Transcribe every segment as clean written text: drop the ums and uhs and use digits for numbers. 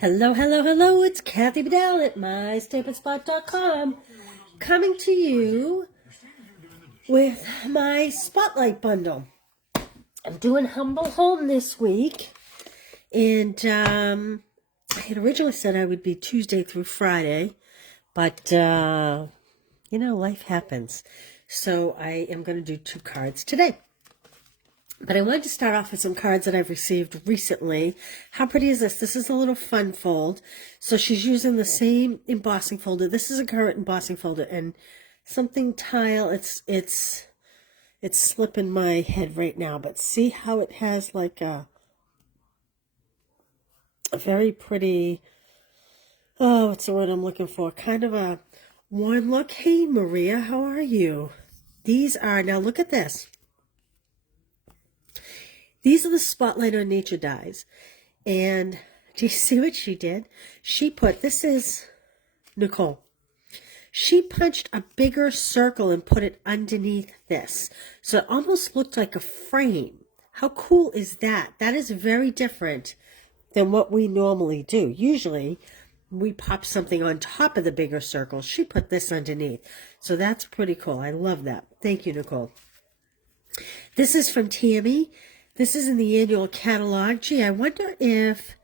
Hello, hello, hello, it's Kathy Bedell at mystapinspot.com coming to you with my Spotlight bundle. I'm doing Humble Home this week, and I had originally said I would be Tuesday through Friday, but, life happens. So I am going to do 2 cards today. But I wanted to start off with some cards that I've received recently. How pretty is this? This is a little fun fold. So she's using the same embossing folder. This is a current embossing folder, and something tile. It's slipping my head right now. But see how it has like a very pretty. Oh, what's the word I'm looking for? Kind of a warm look. Hey Maria, how are you? These are, now look at this. These are the Spotlight on Nature dies. And do you see what she did? She put, this is Nicole. She punched a bigger circle and put it underneath this. So it almost looked like a frame. How cool is that? That is very different than what we normally do. Usually we pop something on top of the bigger circle. She put this underneath. So that's pretty cool. I love that. Thank you, Nicole. This is from Tammy. This is in the annual catalog. Gee, I wonder if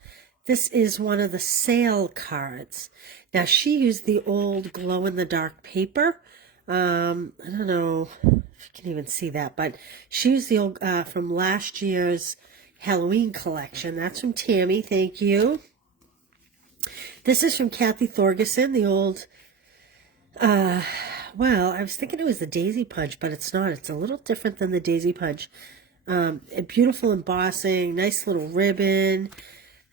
this is one of the sale cards. Now, she used the old glow-in-the-dark paper. I don't know if you can even see that, but she used the old from last year's Halloween collection. That's from Tammy. Thank you. This is from Kathy Thorgerson, the old... well, I was thinking it was the Daisy Punch, but it's not. It's a little different than the Daisy Punch. A beautiful embossing, nice little ribbon.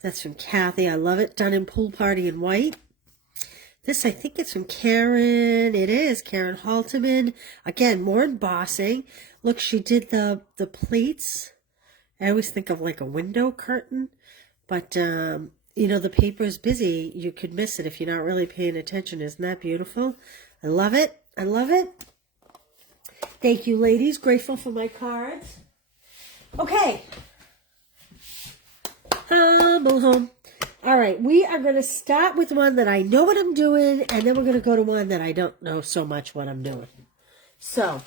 That's from Kathy. I love it. Done in Pool Party in white. This, I think it's from Karen. It is Karen Halterman. Again, more embossing. Look, she did the plates. I always think of like a window curtain. But, the paper is busy. You could miss it if you're not really paying attention. Isn't that beautiful? I love it. I love it. Thank you, ladies. Grateful for my cards. Okay. Humble home. All right, we are going to start with one that I know what I'm doing, and then we're going to go to one that I don't know so much what I'm doing. So,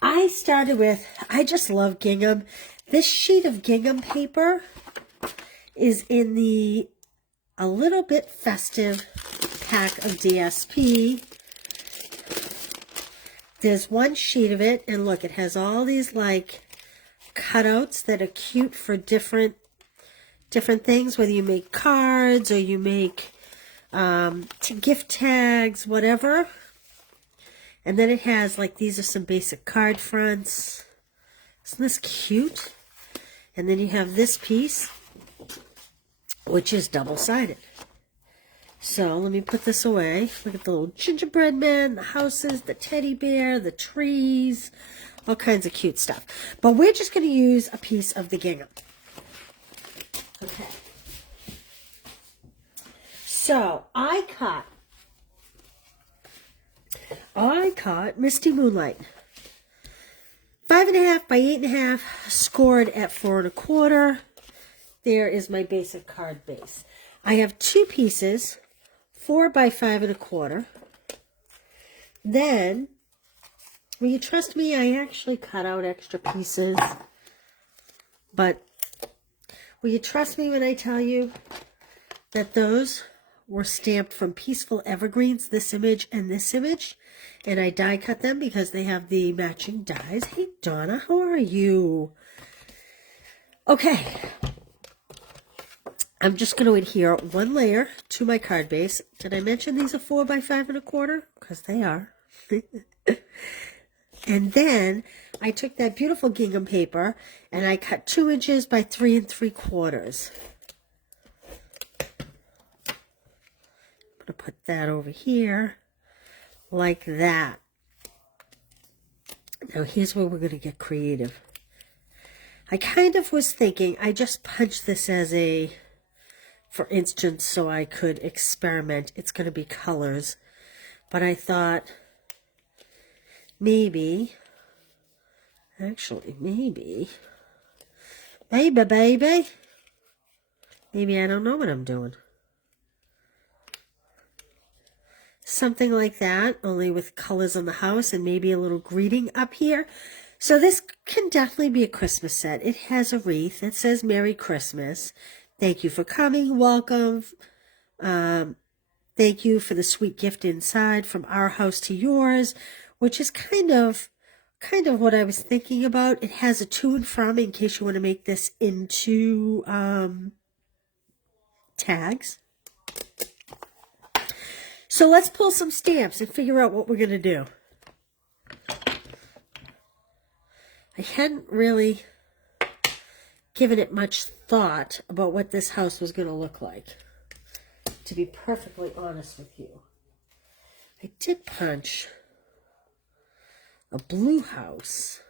I started with, I just love gingham. This sheet of gingham paper is in the a little bit festive pack of DSP. There's one sheet of it, and look, it has all these like cutouts that are cute for different things, whether you make cards or you make gift tags, whatever. And then it has like, these are some basic card fronts. Isn't this cute? And then you have this piece, which is double-sided. So let me put this away. Look at the little gingerbread men, the houses, the teddy bear, the trees, all kinds of cute stuff. But we're just going to use a piece of the gingham. Okay. So I caught Misty Moonlight. 5.5 by 8.5, scored at 4 1/4. There is my basic card base. I have 2 pieces. 4 by 5 1/4. Then, will you trust me? I actually cut out extra pieces. But will you trust me when I tell you that those were stamped from Peaceful Evergreens, this image and this image? And I die cut them because they have the matching dies. Hey, Donna, how are you? Okay. I'm just going to adhere 1 layer to my card base. Did I mention these are 4 by 5 1/4? Because they are. And then I took that beautiful gingham paper and I cut 2 inches by 3 3/4. I'm going to put that over here like that. Now here's where we're going to get creative. I kind of was thinking I just punched this as a... for instance, so I could experiment. It's going to be colors. But I thought, maybe, baby, Maybe I don't know what I'm doing. Something like that, only with colors on the house and maybe a little greeting up here. So this can definitely be a Christmas set. It has a wreath. It says Merry Christmas. Thank you for coming. Welcome. Thank you for the sweet gift inside, from our house to yours, which is kind of what I was thinking about. It has a to and from in case you want to make this into tags. So let's pull some stamps and figure out what we're going to do. I hadn't really given it much thought about what this house was going to look like, to be perfectly honest with you. I did punch a blue house.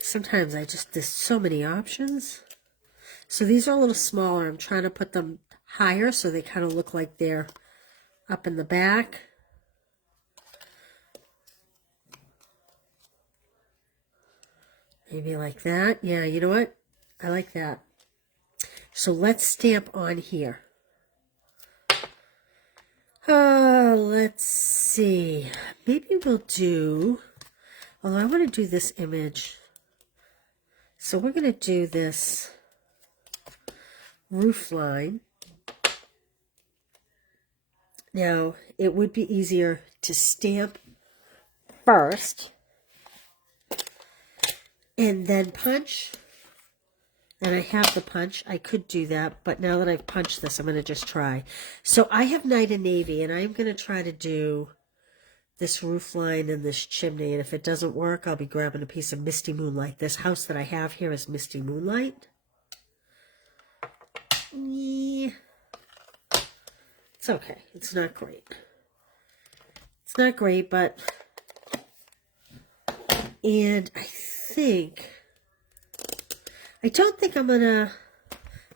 Sometimes there's so many options. So these are a little smaller. I'm trying to put them higher so they kind of look like they're up in the back. Maybe like that. Yeah, you know what? I like that. So let's stamp on here. Let's see. Maybe we'll do, although I want to do this image. So we're going to do this roof line. Now, it would be easier to stamp first and then punch. And I have the punch. I could do that, but now that I've punched this, I'm going to just try. So I have Night and Navy, and I'm going to try to do this roof line and this chimney. And if it doesn't work, I'll be grabbing a piece of Misty Moonlight. This house that I have here is Misty Moonlight. Yeah. It's okay. It's not great. It's not great, but... And I don't think I'm gonna...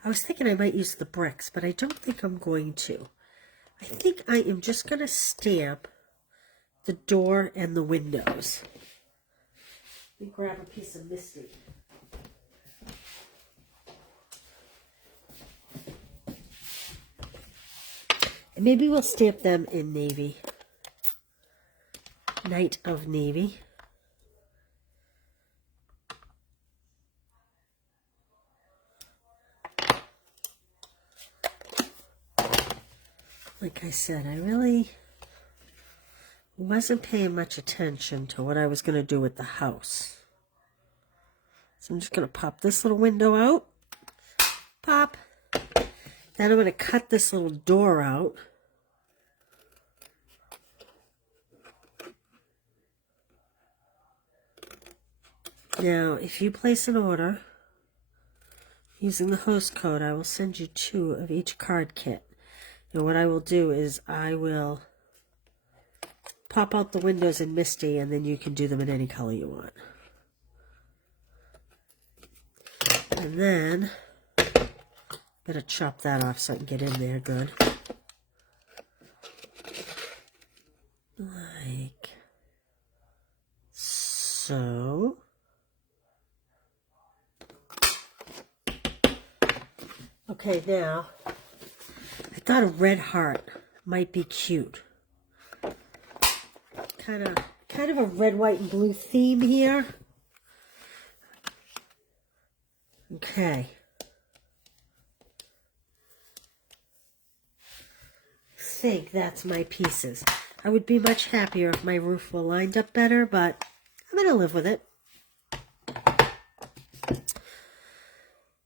I was thinking I might use the bricks, but I don't think I'm going to. I think I am just gonna stamp the door and the windows. Let me grab a piece of Misty. And maybe we'll stamp them in navy. Night of Navy. Like I said, I really wasn't paying much attention to what I was going to do with the house. So I'm just going to pop this little window out. Pop. Then I'm going to cut this little door out. Now, if you place an order using the host code, I will send you 2 of each card kit. And what I will do is I will pop out the windows in Misty, and then you can do them in any color you want. And then better chop that off so I can get in there good. Like so. Okay, now I thought a red heart might be cute. Kind of a red, white, and blue theme here. Okay. I think that's my pieces. I would be much happier if my roof were lined up better, but I'm going to live with it.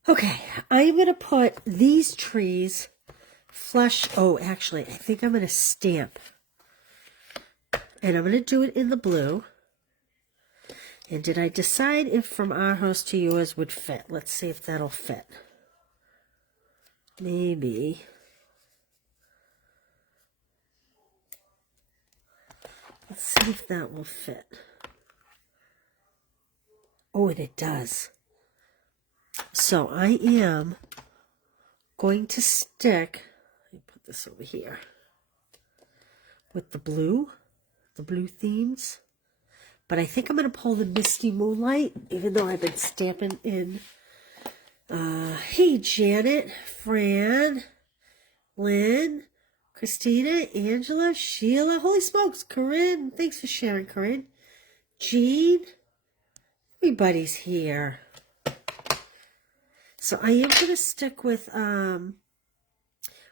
Okay, I'm going to put these trees flush. Oh, actually, I think I'm going to stamp. And I'm going to do it in the blue. And did I decide if from our house to yours would fit? Let's see if that'll fit. Maybe. Let's see if that will fit. Oh, and it does. So I am going to stick, let me put this over here, with the blue themes. But I think I'm going to pull the Misty Moonlight, even though I've been stamping in Hey, Janet, Fran, Lynn, Christina, Angela, Sheila. Holy smokes, Corinne. Thanks for sharing, Corinne. Jean. Everybody's here. So I am going to stick with the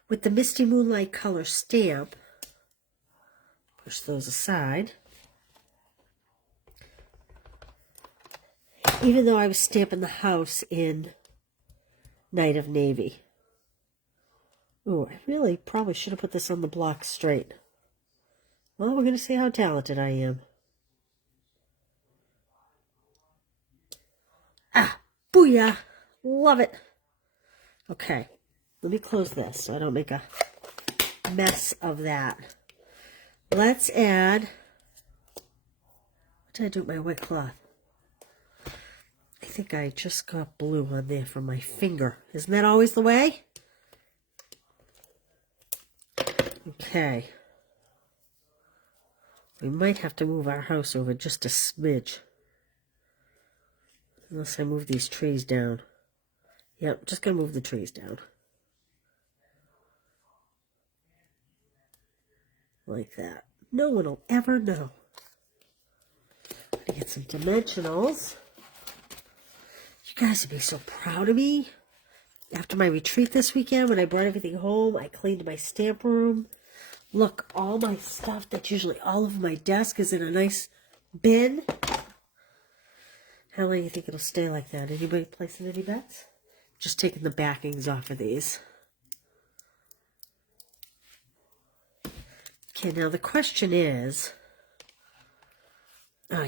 Misty Moonlight color stamp. Push those aside. Even though I was stamping the house in Night of Navy. Ooh, I really probably should have put this on the block straight. Well, we're going to see how talented I am. Ah, booyah. Love it. Okay, let me close this so I don't make a mess of that. Let's add, what did I do with my wet cloth? I think I just got blue on there from my finger. Isn't that always the way? Okay. We might have to move our house over just a smidge. Unless I move these trees down. Yep, just going to move the trees down. Like that. No one will ever know. I'm going to get some dimensionals. You guys would be so proud of me. After my retreat this weekend, when I brought everything home, I cleaned my stamp room. Look, all my stuff that's usually all over my desk is in a nice bin. How long do you think it'll stay like that? Anybody placing any bets? Just taking the backings off of these. Okay, now the question is,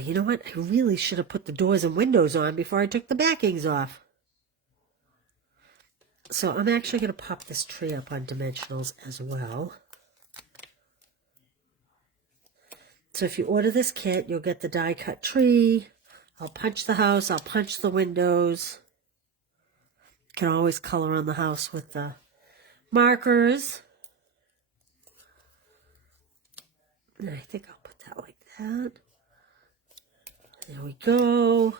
you know what? I really should have put the doors and windows on before I took the backings off. So I'm actually going to pop this tree up on dimensionals as well. So if you order this kit, you'll get the die cut tree. I'll punch the house. I'll punch the windows. You can always color on the house with the markers. And I think I'll put that like that. There we go.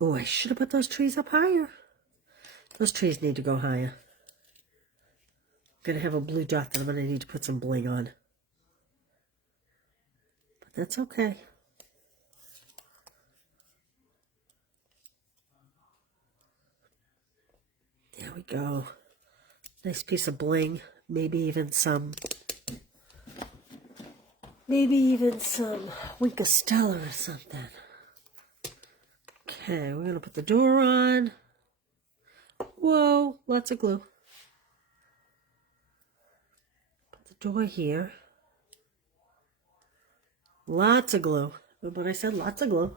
Oh, I should have put those trees up higher. Those trees need to go higher. I'm going to have a blue dot that I'm going to need to put some bling on. But that's okay. There we go. Nice piece of bling. Maybe even some Wink Stella or something. Okay, we're going to put the door on. Whoa, lots of glue. Put the door here. Lots of glue. But I said lots of glue.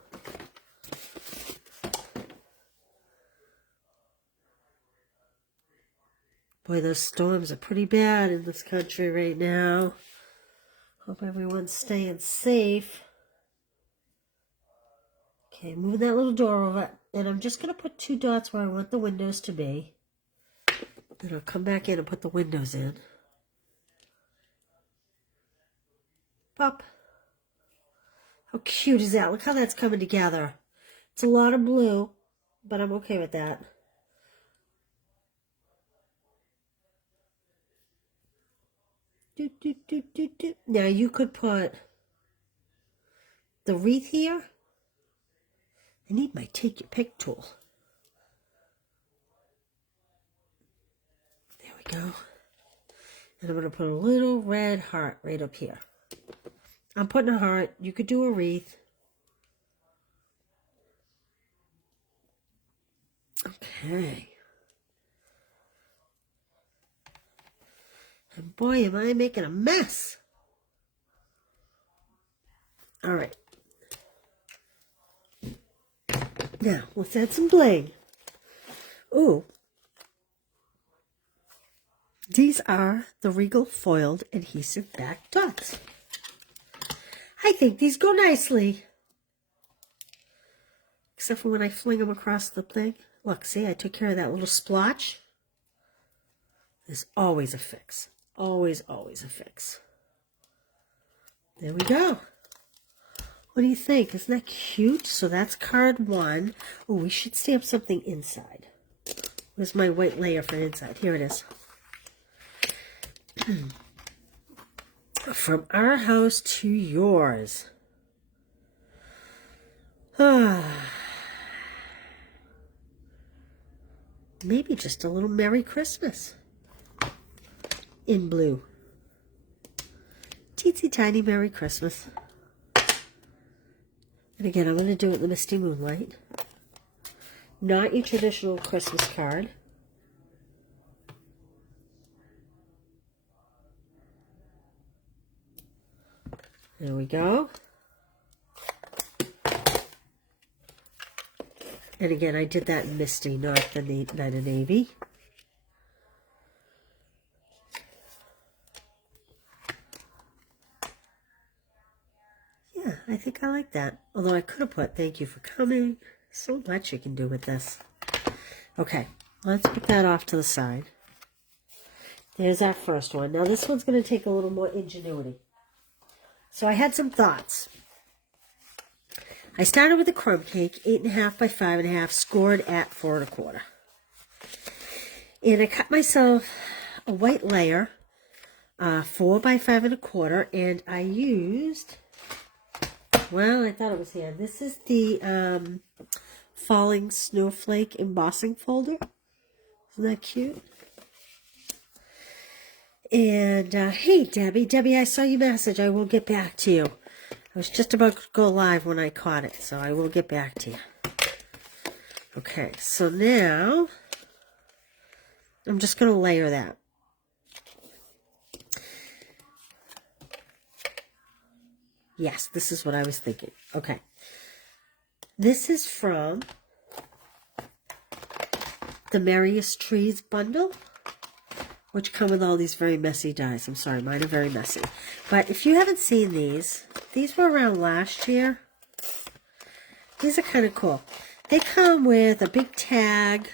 Boy, those storms are pretty bad in this country right now. Hope everyone's staying safe. Okay, moving that little door over. And I'm just going to put 2 dots where I want the windows to be. Then I'll come back in and put the windows in. Pop. How cute is that? Look how that's coming together. It's a lot of blue, but I'm okay with that. Now you could put the wreath here. I need my take your pick tool. There we go. And I'm going to put a little red heart right up here. I'm putting a heart. You could do a wreath. Okay. And boy, am I making a mess. All right. Now, let's add some bling. Ooh. These are the Regal Foiled Adhesive Back Dots. I think these go nicely. Except for when I fling them across the thing. Look, see, I took care of that little splotch. There's always a fix. Always, always a fix. There we go. What do you think? Isn't that cute? So that's card 1. Oh, we should stamp something inside. Where's my white layer for inside? Here it is. From our house to yours. Maybe just a little Merry Christmas in blue. Teensy tiny Merry Christmas. And again, I'm going to do it in the Misty Moonlight. Not your traditional Christmas card. There we go. And again, I did that in Misty, not the Night of Navy. Yeah, I think I like that. Although I could have put thank you for coming. So much you can do with this. Okay, let's put that off to the side. There's our first one. Now this one's going to take a little more ingenuity. So I had some thoughts. I started with a crumb cake, 8.5 by 5.5, scored at 4 1/4. And I cut myself a white layer, 4 by 5 1/4, and I used, well, I thought it was here. This is the Falling Snowflake embossing folder. Isn't that cute? And, hey, Debbie, I saw your message. I will get back to you. I was just about to go live when I caught it, so I will get back to you. Okay, so now I'm just going to layer that. Yes, this is what I was thinking. Okay. This is from the Merriest Trees bundle, which come with all these very messy dies. I'm sorry, mine are very messy. But if you haven't seen these were around last year. These are kind of cool. They come with a big tag,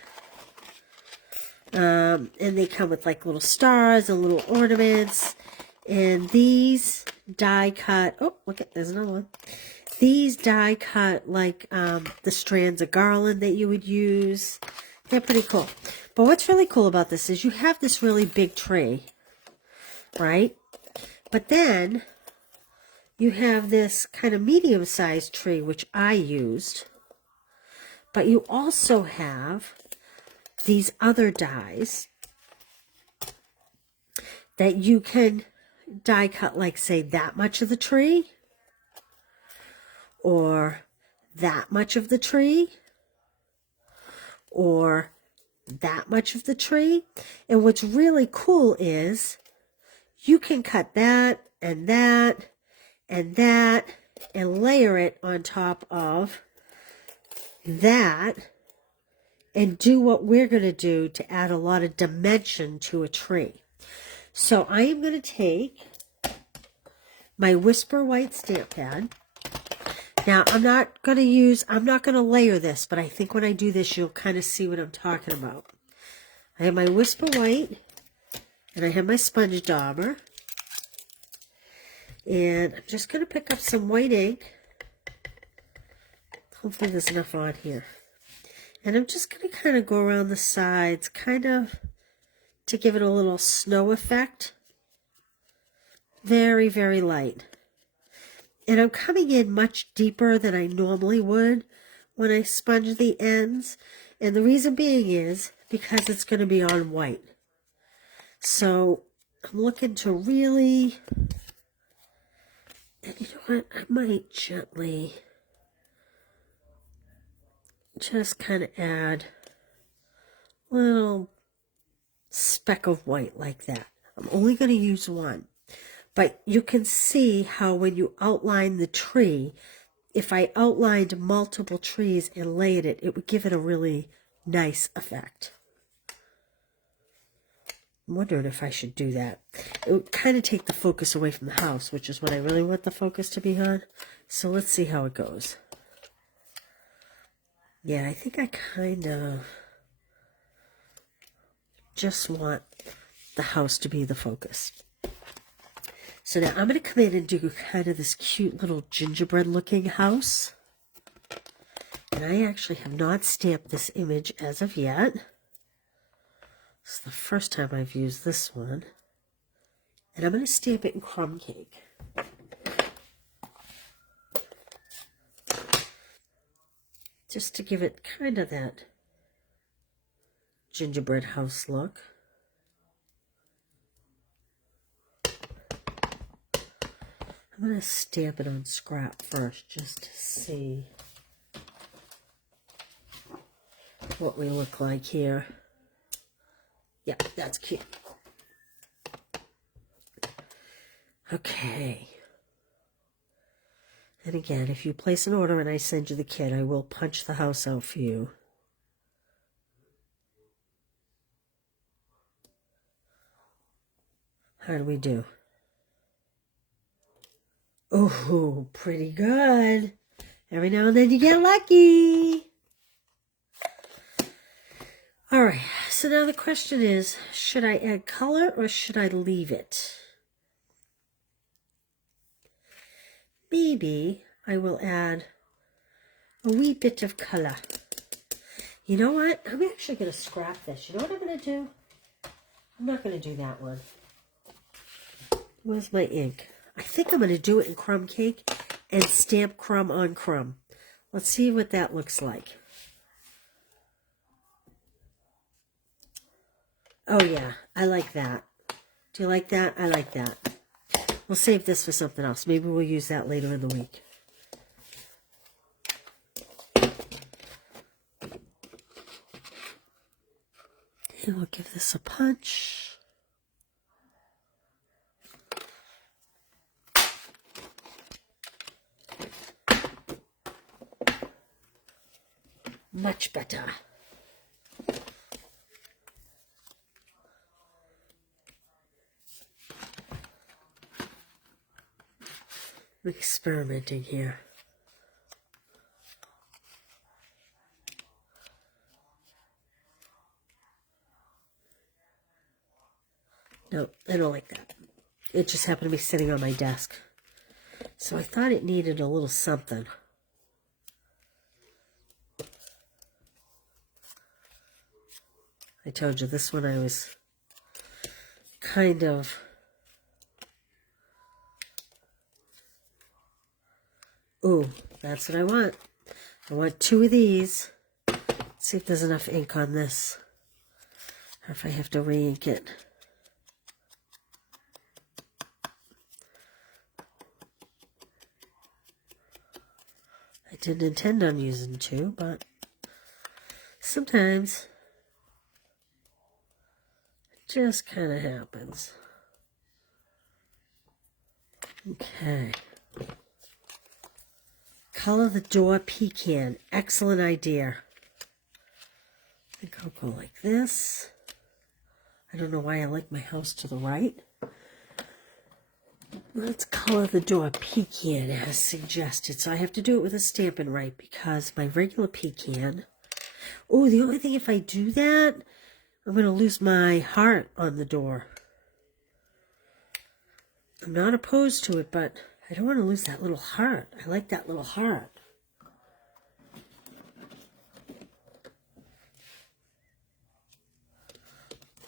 and they come with like little stars and little ornaments. And these die cut, oh, look at, there's another one. These die cut like the strands of garland that you would use. They're pretty cool. But what's really cool about this is you have this really big tree, right? But then you have this kind of medium-sized tree, which I used. But you also have these other dies that you can die cut, like, say, that much of the tree, or that much of the tree, or that much of the tree. And what's really cool is you can cut that and that and that and layer it on top of that and do what we're going to do to add a lot of dimension to a tree. So I am going to take my Whisper White stamp pad. Now I'm not going to layer this, but I think when I do this, you'll kind of see what I'm talking about. I have my Whisper White and I have my sponge dauber. And I'm just going to pick up some white ink. Hopefully there's enough on here. And I'm just going to kind of go around the sides, kind of to give it a little snow effect. Very, very light. And I'm coming in much deeper than I normally would when I sponge the ends. And the reason being is because it's going to be on white. So I'm looking to really, and you know what, I might gently just kind of add a little speck of white like that. I'm only going to use one. But you can see how when you outline the tree, if I outlined multiple trees and layered it, it would give it a really nice effect. I'm wondering if I should do that. It would kind of take the focus away from the house, which is what I really want the focus to be on. So let's see how it goes. Yeah, I think I kind of just want the house to be the focus. So now I'm going to come in and do kind of this cute little gingerbread looking house. And I actually have not stamped this image as of yet. This is the first time I've used this one. And I'm going to stamp it in crumb cake. Just to give it kind of that gingerbread house look. I'm going to stamp it on scrap first just to see what we look like here. Yep, that's cute. Okay. And again, if you place an order and I send you the kit, I will punch the house out for you. How do we do? Oh, pretty good. Every now and then you get lucky. All right, so now the question is, should I add color or should I leave it? Maybe I will add a wee bit of color. You know what? I'm actually going to scrap this. You know what I'm going to do? I'm not going to do that one. Where's my ink? I think I'm going to do it in crumb cake and stamp crumb on crumb. Let's see what that looks like. Oh yeah, I like that. Do you like that? I like that. We'll save this for something else. Maybe we'll use that later in the week. And we'll give this a punch. Much better. I'm experimenting here. No, I don't like that. It just happened to be sitting on my desk. So I thought it needed a little something. I told you this one I was kind of ooh, that's what I want. I want 2 of these. Let's see if there's enough ink on this. Or if I have to re-ink it. I didn't intend on using 2, but sometimes it just kind of happens. Okay. Color the door pecan. Excellent idea. I think I'll go like this. I don't know why I like my house to the right. Let's color the door pecan as suggested. So I have to do it with a Stampin' Right because my regular pecan. Oh, the only thing if I do that, I'm going to lose my heart on the door. I'm not opposed to it, but I don't want to lose that little heart. I like that little heart.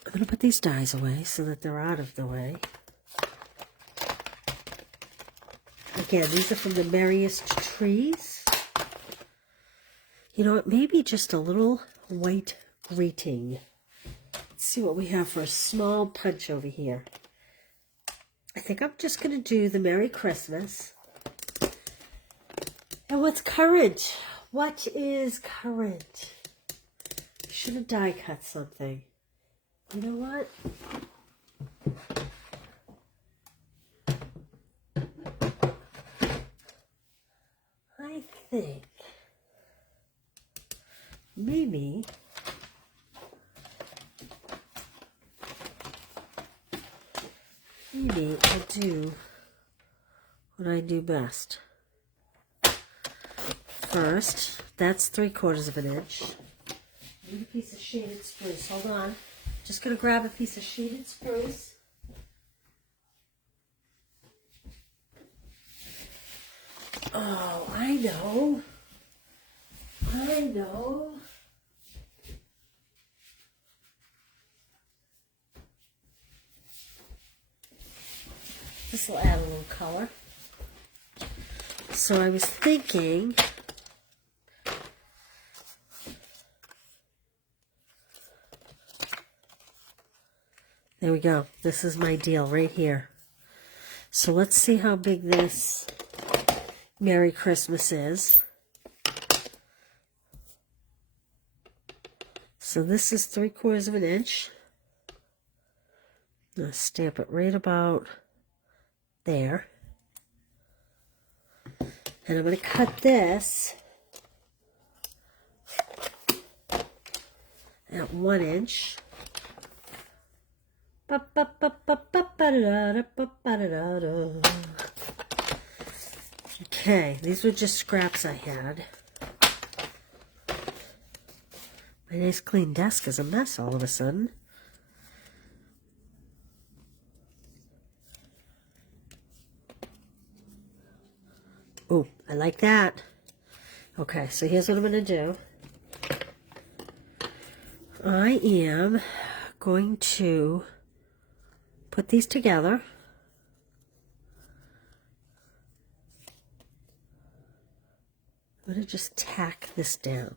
I'm going to put these dies away so that they're out of the way. Again, these are from the Merriest Trees. You know what? Maybe just a little white greeting. Let's see what we have for a small punch over here. I think I'm just going to do the Merry Christmas. And what's current? What is current? I should have die cut something. You know what? I think maybe I'll do what I do best. First, that's 3/4 of an inch. I need a piece of shaded spruce. Hold on. Just going to grab a piece of shaded spruce. Oh, I know. I know. This will add a little color. So I was thinking, there we go. This is my deal right here. So let's see how big this Merry Christmas is. So this is 3/4 of an inch. I'm going to stamp it right about there. And I'm going to cut this at 1 inch. Okay, these were just scraps I had. My nice clean desk is a mess all of a sudden. Oh, I like that. Okay, so here's what I'm going to do. I am going to put these together. I'm going to just tack this down.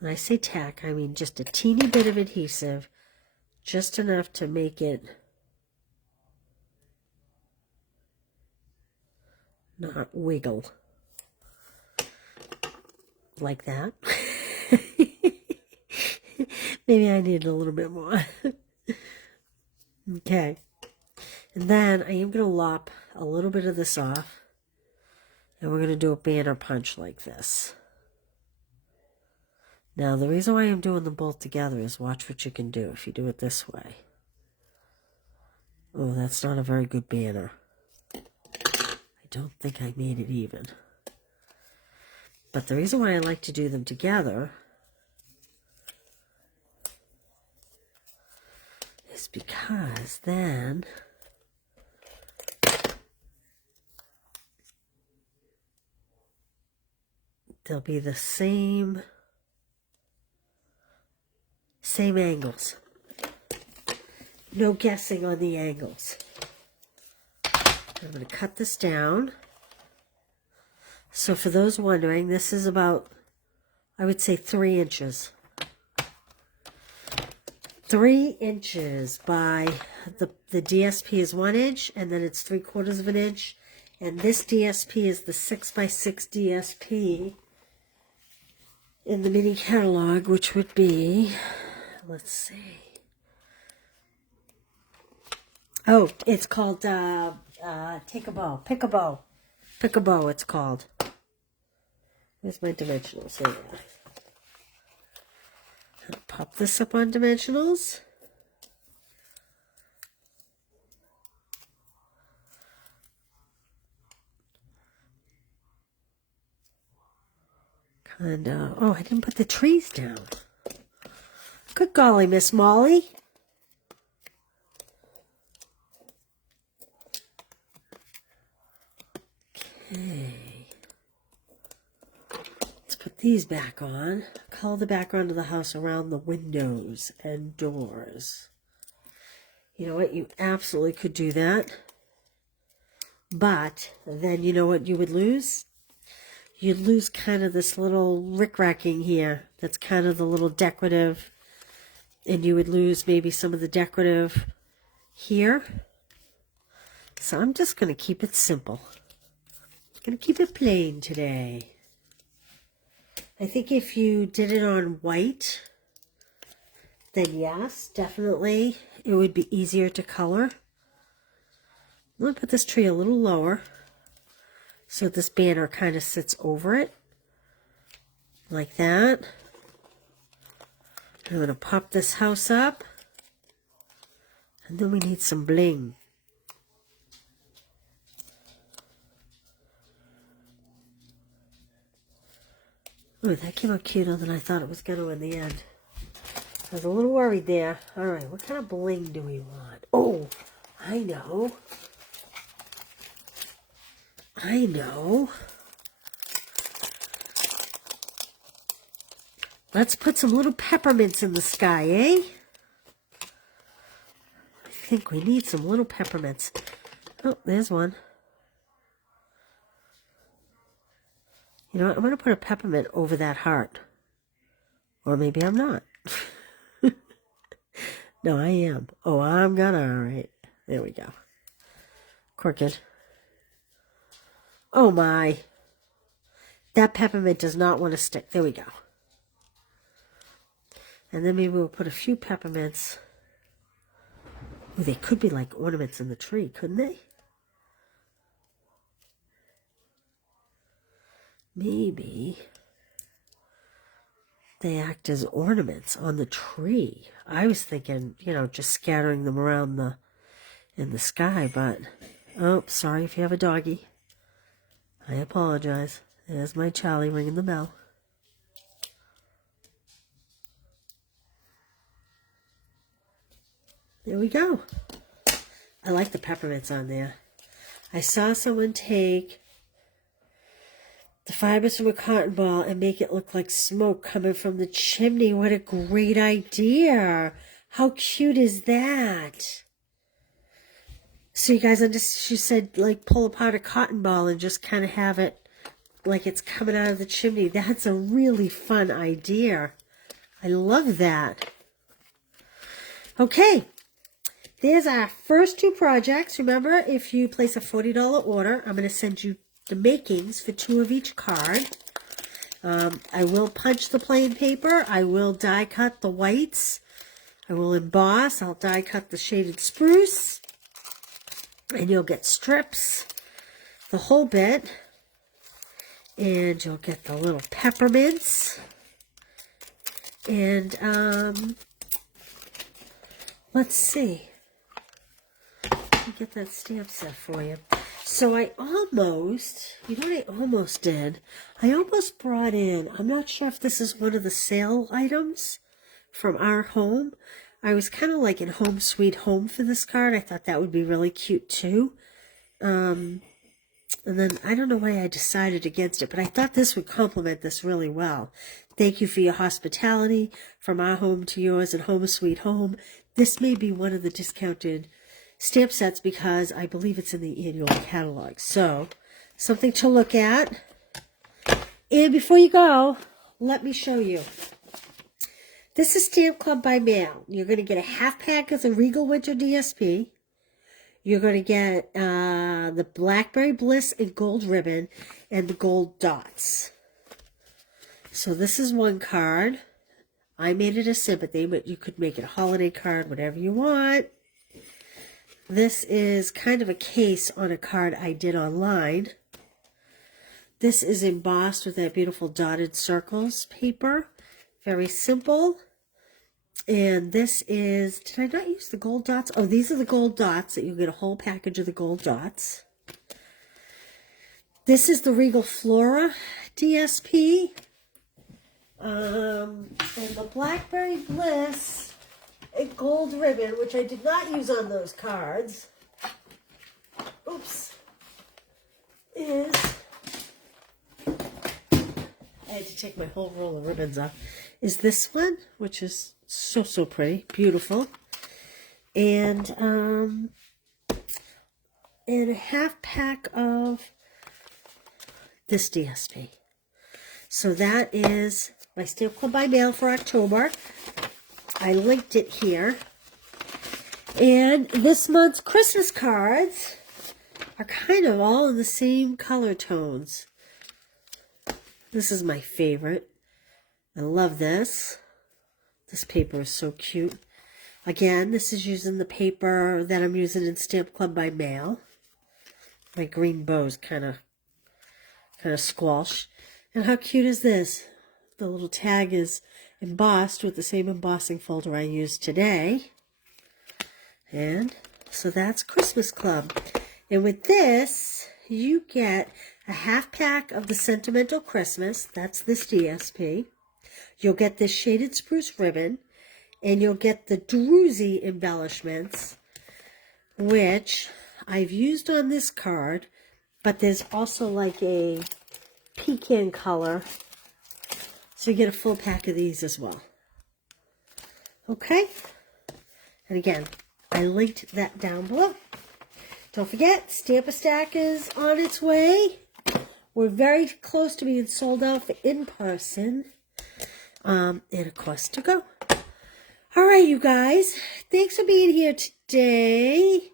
When I say tack, I mean just a teeny bit of adhesive, just enough to make it not wiggle. Like that. Maybe I need a little bit more. Okay. And then I am going to lop a little bit of this off. And we're going to do a banner punch like this. Now, the reason why I'm doing them both together is watch what you can do if you do it this way. Oh, that's not a very good banner. I don't think I made it even. But the reason why I like to do them together is because then they'll be the same angles. No guessing on the angles. I'm going to cut this down. So for those wondering, this is about, I would say, 3 inches. 3 inches by the DSP is 1 inch, and then it's 3/4 of an inch. And this DSP is the 6x6 DSP in the mini catalog, which would be, let's see. Oh, it's called Pick a Bow. Pick a Bow, it's called. Where's my dimensionals? Here we are. I'll pop this up on dimensionals. And, oh, I didn't put the trees down. Good golly, Miss Molly. Okay. Let's put these back on. Color the background of the house around the windows and doors. You know what? You absolutely could do that. But then you know what you would lose? You'd lose kind of this little rickracking here. That's kind of the little decorative. And you would lose maybe some of the decorative here. So I'm just going to keep it simple. I'm going to keep it plain today. I think if you did it on white, then yes, definitely it would be easier to color. I'm going to put this tree a little lower so this banner kind of sits over it, like that. I'm going to pop this house up, and then we need some bling. Oh, that came out cuter than I thought it was going to in the end. I was a little worried there. All right, what kind of bling do we want? Oh, I know. Let's put some little peppermints in the sky, eh? I think we need some little peppermints. Oh, there's one. You know what? I'm going to put a peppermint over that heart. Or maybe I'm not. No, I am. Oh, I'm gonna. All right. There we go. Crooked. Oh, my. That peppermint does not want to stick. There we go. And then maybe we'll put a few peppermints. Ooh, they could be like ornaments in the tree, couldn't they? Maybe they act as ornaments on the tree. I was thinking, you know, just scattering them around in the sky, but oh, sorry if you have a doggy. I apologize. There's my Charlie ringing the bell. There we go. I like the peppermints on there. I saw someone take the fibers from a cotton ball and make it look like smoke coming from the chimney. What a great idea. How cute is that? So you guys understand, she said, like, pull apart a cotton ball and just kind of have it like it's coming out of the chimney. That's a really fun idea. I love that. Okay. There's our first two projects. Remember, if you place a $40 order, I'm going to send you the makings for 2 of each card. I will punch the plain paper. I will die cut the whites. I will emboss. I'll die cut the shaded spruce. And you'll get strips, the whole bit. And you'll get the little peppermints. And let's see. Let me get that stamp set for you. So I almost, you know what I almost did? I almost brought in, I'm not sure if this is one of the sale items from our home. I was kind of like in Home Sweet Home for this card. I thought that would be really cute too. And then I don't know why I decided against it, but I thought this would complement this really well. Thank you for your hospitality, from our home to yours, and Home Sweet Home. This may be one of the discounted stamp sets because I believe it's in the annual catalog. So, something to look at. And before you go, let me show you. This is Stamp Club by mail. You're going to get a half pack of the Regal Winter DSP. You're going to get the Blackberry Bliss and gold ribbon and the gold dots. So this is one card. I made it a sympathy, but you could make it a holiday card, whatever you want. This is kind of a case on a card I did online. This is embossed with that beautiful dotted circles paper. Very simple. And this is, did I not use the gold dots? Oh, these are the gold dots that you get a whole package of the gold dots. This is the Regal Flora DSP. And the Blackberry Bliss and gold ribbon, which I did not use on those cards. Oops. Is, I had to take my whole roll of ribbons off. Is this one, which is so pretty, beautiful, and a half pack of this DSP. So that is my Stamp Club by mail for October. I linked it here. And this month's Christmas cards are kind of all in the same color tones. This is my favorite. I love this. This paper is so cute. Again, this is using the paper that I'm using in Stamp Club by mail. My green bow's kind of squelched. And how cute is this? The little tag is embossed with the same embossing folder I used today. And so that's Christmas Club. And with this, you get a half pack of the Sentimental Christmas. That's this DSP. You'll get this shaded spruce ribbon. And you'll get the Druzy embellishments, which I've used on this card. But there's also like a pecan color So you get a full pack of these as well. Okay? And again, I linked that down below. Don't forget, Stamp-A-Stack is on its way. We're very close to being sold out for in-person. And of course, to go. All right, you guys. Thanks for being here today.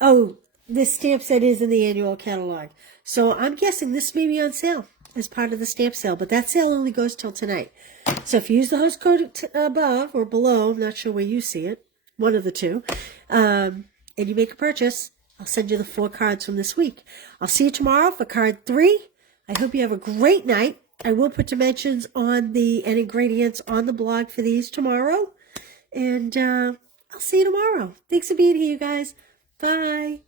Oh, this stamp set is in the annual catalog. So I'm guessing this may be on sale as part of the stamp sale. But that sale only goes till tonight. So if you use the host code above or below, I'm not sure where you see it, one of the two, and you make a purchase, I'll send you the 4 cards from this week. I'll see you tomorrow for card 3. I hope you have a great night. I will put dimensions on and ingredients on the blog for these tomorrow. And I'll see you tomorrow. Thanks for being here, you guys. Bye.